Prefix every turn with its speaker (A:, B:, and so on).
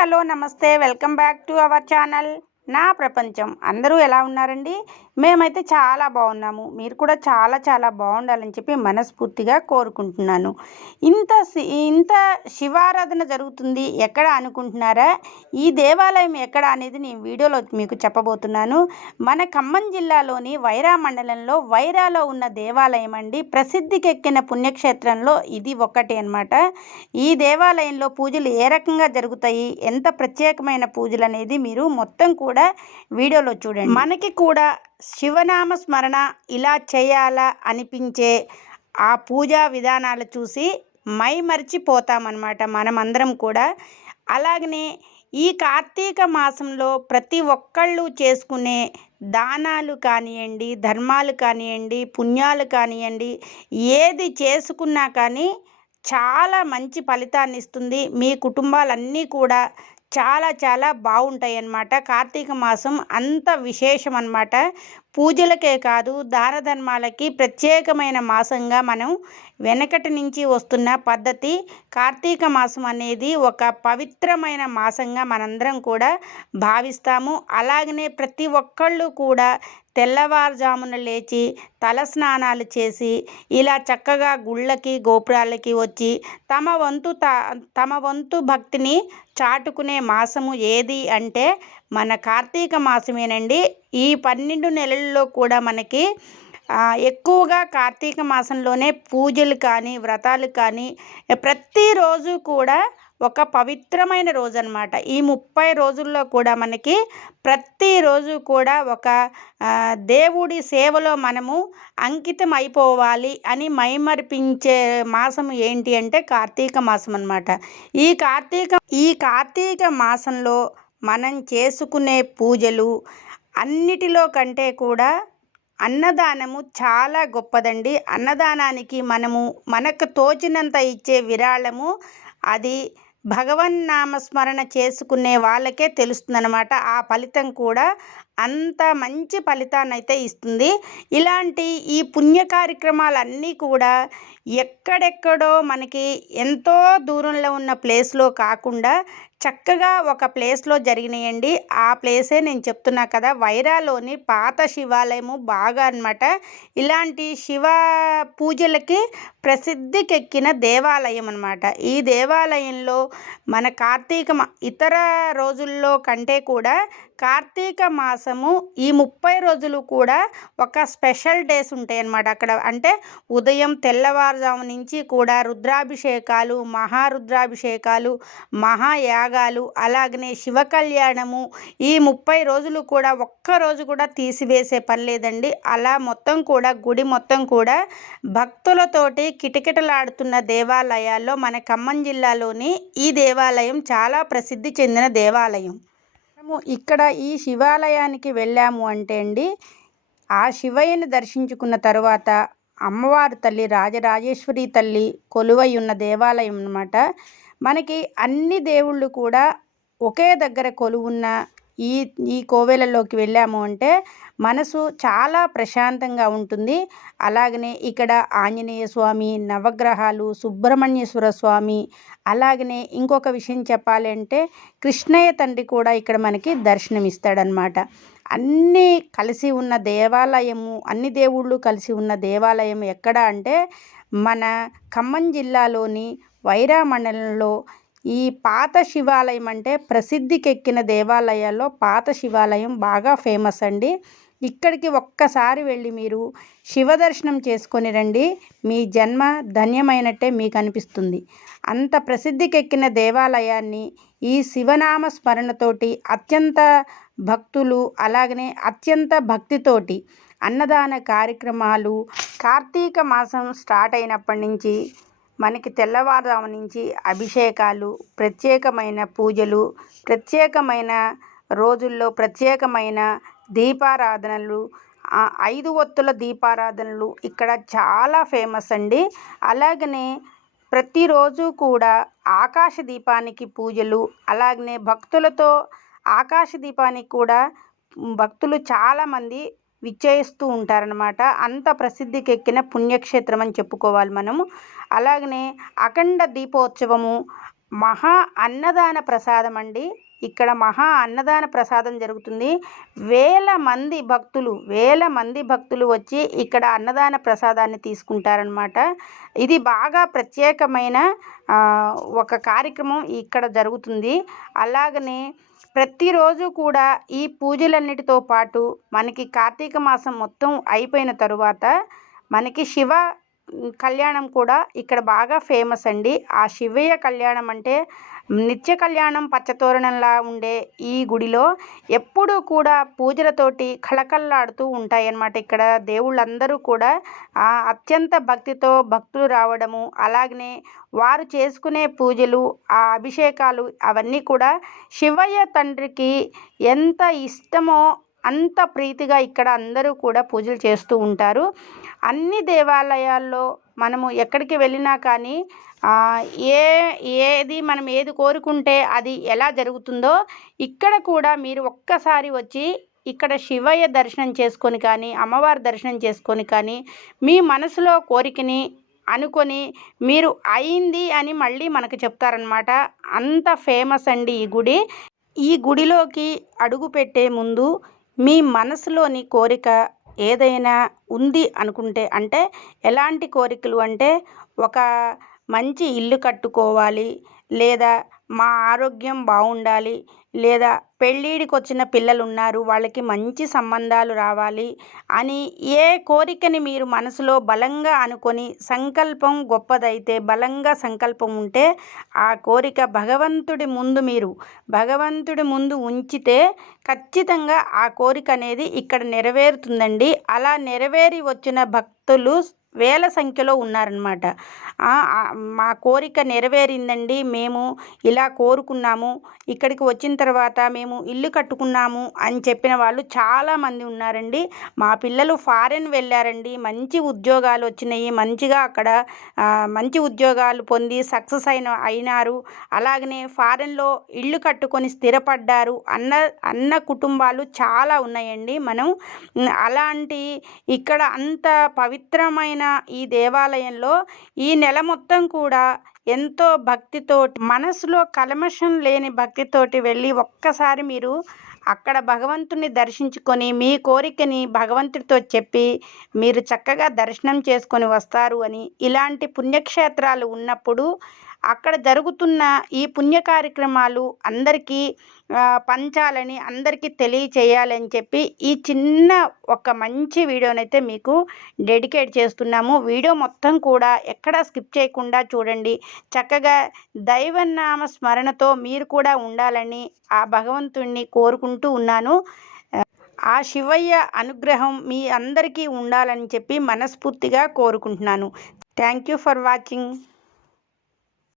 A: Hello నమస్తే welcome back to our channel నా ప్రపంచం అందరూ ఎలా ఉన్నారండి మేమైతే చాలా బాగున్నాము. మీరు కూడా చాలా చాలా బాగుండాలని చెప్పి మనస్ఫూర్తిగా కోరుకుంటున్నాను. ఇంత సి- ఇంత శివారాధన జరుగుతుంది ఎక్కడ అనుకుంటున్నారా? ఈ దేవాలయం ఎక్కడ అనేది నేను వీడియోలో మీకు చెప్పబోతున్నాను. మన ఖమ్మం జిల్లాలోని వైరా మండలంలో వైరాలో ఉన్న దేవాలయం అండి. ప్రసిద్ధికెక్కిన పుణ్యక్షేత్రంలో ఇది ఒక్కటి అనమాట ఈ దేవాలయంలో పూజలు ఏ రకంగా జరుగుతాయి? ఎంత ప్రత్యేకమైన పూజలు అనేది మీరు మొత్తం కూడా వీడియోలో చూడండి. మనకి కూడా శివనామ స్మరణ ఇలా చేయాలా అనిపించే ఆ పూజా విధానాలు చూసి మై మరిచిపోతామన్నమాట మనమందరం కూడా. అలాగనే ఈ కార్తీక మాసంలో ప్రతి ఒక్కళ్ళు చేసుకునే దానాలు కానివ్వండి ధర్మాలు కానివ్వండి పుణ్యాలు కానివ్వండి ఏది చేసుకున్నా కానీ చాలా మంచి ఫలితాన్ని ఇస్తుంది. మీ కుటుంబాలన్నీ కూడా చాలా చాలా బాగుంటాయి అన్నమాట కార్తీక మాసం అంత విశేషం అన్నమాట పూజలకే కాదు దాన ధర్మాలకి ప్రత్యేకమైన మాసంగా మనం వెనకటి నుంచి వస్తున్న పద్ధతి కార్తీక మాసం అనేది ఒక పవిత్రమైన మాసంగా మనందరం కూడా భావిస్తాము. అలాగనే ప్రతి ఒక్కళ్ళు కూడా తెల్లవారుజామున లేచి తలస్నానాలు చేసి ఇలా చక్కగా గుళ్ళకి గోపురాలకి వచ్చి తమ వంతు త తమ వంతు భక్తిని చాటుకునే మాసము ఏది అంటే మన కార్తీక మాసమేనండి. ఈ పన్నెండు నెలల్లో కూడా మనకి ఎక్కువగా కార్తీక మాసంలోనే పూజలు కానీ వ్రతాలు కానీ ప్రతిరోజు కూడా ఒక పవిత్రమైన రోజు అనమాట ఈ ముప్పై రోజుల్లో కూడా మనకి ప్రతిరోజు కూడా ఒక దేవుడి సేవలో మనము అంకితం అయిపోవాలి అని మైమరిపించే మాసం ఏంటి అంటే కార్తీక మాసం అనమాట ఈ కార్తీక ఈ కార్తీక మాసంలో మనం చేసుకునే పూజలు అన్నిటిలో కంటే కూడా అన్నదానము చాలా గొప్పదండి. అన్నదానానికి మనము మనకు తోచినంత ఇచ్చే విరాళము అది భగవన్నామస్మరణ చేసుకునే వాళ్ళకే తెలుస్తుందనమాట ఆ ఫలితం కూడా అంత మంచి ఫలితాన్ని అయితే ఇస్తుంది. ఇలాంటి ఈ పుణ్య కార్యక్రమాలన్నీ కూడా ఎక్కడెక్కడో మనకి ఎంతో దూరంలో ఉన్న ప్లేస్లో కాకుండా చక్కగా ఒక ప్లేస్లో జరిగినాయండి. ఆ ప్లేసే నేను చెప్తున్నా కదా వైరాలోని పాత శివాలయము బాగా అన్నమాట. ఇలాంటి శివ పూజలకి ప్రసిద్ధికెక్కిన దేవాలయం అనమాట ఈ దేవాలయంలో మన కార్తీక ఇతర రోజుల్లో కంటే కూడా కార్తీక మాసము ఈ ముప్పై రోజులు కూడా ఒక స్పెషల్ డేస్ ఉంటాయి అన్నమాట అక్కడ అంటే ఉదయం తెల్లవారుజాము నుంచి కూడా రుద్రాభిషేకాలు మహారుద్రాభిషేకాలు మహాయాగాలు అలాగనే శివ కళ్యాణము ఈ ముప్పై రోజులు కూడా ఒక్క రోజు కూడా తీసివేసే పని లేదండి. అలా మొత్తం కూడా గుడి మొత్తం కూడా భక్తులతోటి కిటకిటలాడుతున్న దేవాలయాల్లో మన ఖమ్మం జిల్లాలోని ఈ దేవాలయం చాలా ప్రసిద్ధి చెందిన దేవాలయం. మనము ఇక్కడ ఈ శివాలయానికి వెళ్ళాము అంటే అండి ఆ శివయ్యని దర్శించుకున్న తర్వాత అమ్మవారు తల్లి రాజరాజేశ్వరి తల్లి కొలువై ఉన్న దేవాలయం అన్నమాట. మనకి అన్ని దేవుళ్ళు కూడా ఒకే దగ్గర కొలువున్న ఈ ఈ కోవెలలోకి వెళ్ళాము అంటే మనసు చాలా ప్రశాంతంగా ఉంటుంది. అలాగనే ఇక్కడ ఆంజనేయ స్వామి నవగ్రహాలు సుబ్రహ్మణ్యేశ్వర స్వామి అలాగనే ఇంకొక విషయం చెప్పాలంటే కృష్ణయ్య తండ్రి కూడా ఇక్కడ మనకి దర్శనమిస్తాడనమాట. అన్నీ కలిసి ఉన్న దేవాలయము అన్ని దేవుళ్ళు కలిసి ఉన్న దేవాలయం ఎక్కడ అంటే మన ఖమ్మం జిల్లాలోని వైరా మండలంలో ఈ పాత శివాలయం అంటే ప్రసిద్ధికెక్కిన దేవాలయాల్లో పాత శివాలయం బాగా ఫేమస్ అండి. ఇక్కడికి ఒక్కసారి వెళ్ళి మీరు శివ దర్శనం చేసుకొని రండి. మీ జన్మ ధన్యమైనట్టే మీకు అనిపిస్తుంది అంత ప్రసిద్ధికెక్కిన దేవాలయాన్ని ఈ శివనామ స్మరణతోటి అత్యంత భక్తులు అలాగనే అత్యంత భక్తితోటి అన్నదాన కార్యక్రమాలు కార్తీక మాసం స్టార్ట్ అయినప్పటి నుంచి మనకి తెల్లవారుజాము నుంచి అభిషేకాలు ప్రత్యేకమైన పూజలు ప్రత్యేకమైన రోజుల్లో ప్రత్యేకమైన దీపారాధనలు ఐదు ఒత్తుల దీపారాధనలు ఇక్కడ చాలా ఫేమస్ అండి. అలాగనే ప్రతిరోజు కూడా ఆకాశ దీపానికి పూజలు అలాగనే భక్తులతో ఆకాశ దీపానికి కూడా భక్తులు చాలామంది విచ్చేస్తూ ఉంటారనమాట అంత ప్రసిద్ధికెక్కిన పుణ్యక్షేత్రం అని చెప్పుకోవాలి మనము అలాగనే అఖండ దీపోత్సవము మహా అన్నదాన ప్రసాదం అండి. ఇక్కడ మహా అన్నదాన ప్రసాదం జరుగుతుంది. వేల మంది భక్తులు వేల మంది భక్తులు వచ్చి ఇక్కడ అన్నదాన ప్రసాదాన్ని తీసుకుంటారనమాట ఇది బాగా ప్రత్యేకమైన ఒక కార్యక్రమం ఇక్కడ జరుగుతుంది. అలాగనే ప్రతిరోజు కూడా ఈ పూజలన్నిటితో పాటు మనకి కార్తీక మాసం మొత్తం అయిపోయిన తరువాత మనకి శివ కళ్యాణం కూడా ఇక్కడ బాగా ఫేమస్ అండి. ఆ శివయ్య కళ్యాణం అంటే నిత్య కళ్యాణం పచ్చతోరణంలా ఉండే ఈ గుడిలో ఎప్పుడూ కూడా పూజలతోటి కళకళలాడుతూ ఉంటాయన్నమాట. ఇక్కడ దేవుళ్ళందరూ కూడా అత్యంత భక్తితో భక్తులు రావడము అలాగనే వారు చేసుకునే పూజలు ఆ అభిషేకాలు అవన్నీ కూడా శివయ్య తండ్రికి ఎంత ఇష్టమో అంత ప్రీతిగా ఇక్కడ అందరూ కూడా పూజలు చేస్తూ ఉంటారు. అన్ని దేవాలయాల్లో మనము ఎక్కడికి వెళ్ళినా కానీ ఏ ఏది మనం ఏది కోరుకుంటే అది ఎలా జరుగుతుందో ఇక్కడ కూడా మీరు ఒక్కసారి వచ్చి ఇక్కడ శివయ్య దర్శనం చేసుకొని కానీ అమ్మవారి దర్శనం చేసుకొని కానీ మీ మనసులో కోరికని అనుకొని మీరు అయింది అని మళ్ళీ మనకు చెప్తారనమాట అంత ఫేమస్ అండి ఈ గుడి. ఈ గుడిలోకి అడుగు పెట్టే ముందు మీ మనసులోని కోరిక ఏదైనా ఉంది అనుకుంటే అంటే ఎలాంటి కోరికలు అంటే ఒక మంచి ఇల్లు కట్టుకోవాలి లేదా మా ఆరోగ్యం బాగుండాలి లేదా పెళ్ళిడికి వచ్చిన పిల్లలు ఉన్నారు వాళ్ళకి మంచి సంబంధాలు రావాలి అని ఏ కోరికని మీరు మనసులో బలంగా అనుకొని సంకల్పం గొప్పదైతే బలంగా సంకల్పం ఉంటే ఆ కోరిక భగవంతుడి ముందు మీరు భగవంతుడి ముందు ఉంచితే ఖచ్చితంగా ఆ కోరిక అనేది ఇక్కడ నెరవేరుతుందండి. అలా నెరవేరి వచ్చిన భక్తులు వేల సంఖ్యలో ఉన్నారనమాట మా కోరిక నెరవేరిందండి. మేము ఇలా కోరుకున్నాము. ఇక్కడికి వచ్చిన తర్వాత మేము ఇల్లు కట్టుకున్నాము అని చెప్పిన వాళ్ళు చాలామంది ఉన్నారండి. మా పిల్లలు ఫారెన్ వెళ్ళారండి. మంచి ఉద్యోగాలు వచ్చినాయి. మంచిగా అక్కడ మంచి ఉద్యోగాలు పొంది సక్సెస్ అయిన అయినారు. అలాగనే ఫారెన్లో ఇల్లు కట్టుకొని స్థిరపడ్డారు అన్న అన్న కుటుంబాలు చాలా ఉన్నాయండి. మనం అలాంటి ఇక్కడ అంత పవిత్రమైన ఈ దేవాలయంలో ఈ నెల మొత్తం కూడా ఎంతో భక్తితో మనసులో కలమషం లేని భక్తితోటి వెళ్ళి ఒక్కసారి మీరు అక్కడ భగవంతుని దర్శించుకొని మీ కోరికని భగవంతుడితో చెప్పి మీరు చక్కగా దర్శనం చేసుకొని వస్తారు అని ఇలాంటి పుణ్యక్షేత్రాలు ఉన్నప్పుడు అక్కడ జరుగుతున్న ఈ పుణ్య కార్యక్రమాలు అందరికీ పంచాలని అందరికీ తెలియచేయాలని చెప్పి ఈ చిన్న ఒక మంచి వీడియోనైతే మీకు డెడికేట్ చేస్తున్నాము. వీడియో మొత్తం కూడా ఎక్కడా స్కిప్ చేయకుండా చూడండి. చక్కగా దైవనామ స్మరణతో మీరు కూడా ఉండాలని ఆ భగవంతుణ్ణి కోరుకుంటూ ఉన్నాను. ఆ శివయ్య అనుగ్రహం మీ అందరికీ ఉండాలని చెప్పి మనస్ఫూర్తిగా కోరుకుంటున్నాను. Thank you for watching.